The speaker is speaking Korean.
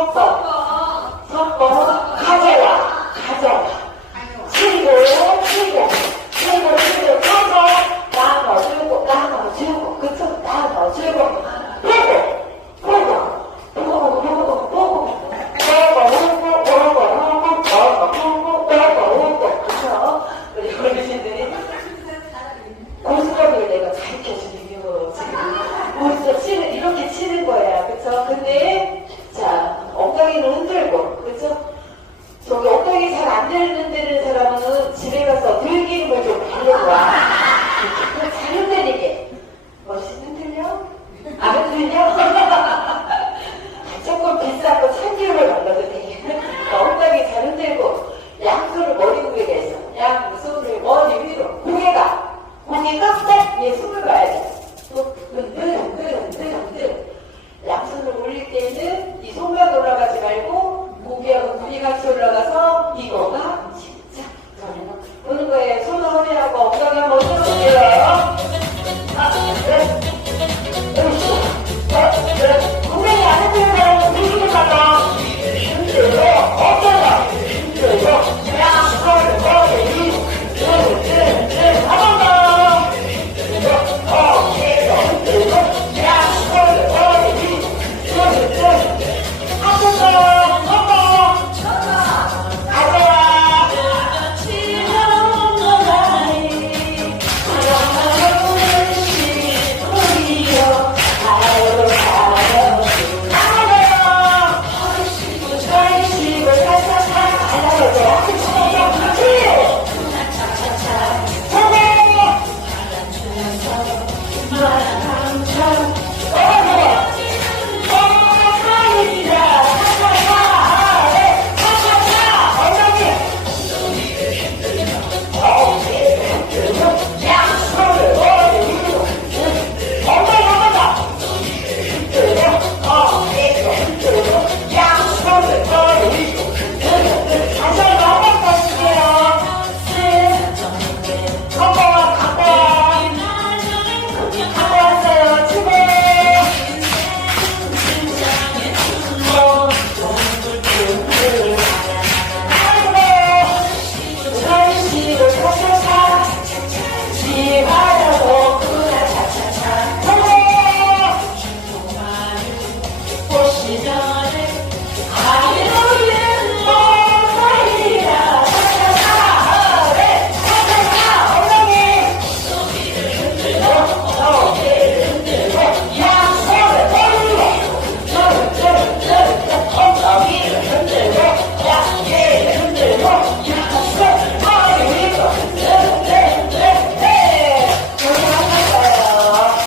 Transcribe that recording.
석방 석방 예, 들기는 걸좀 하는 거야. 잘 흔들리게. 멋있 흔들려? 안 흔들려? 조금 비싼 거 참기름을 넣어도 돼. 엉덩이 잘 흔들고 양손을 머리 위에 해서 양손을 머리 위로 고개가 고개가 딱 위에 숨을 가야 돼. 흔들흔들흔들흔들 양손을 올릴 때는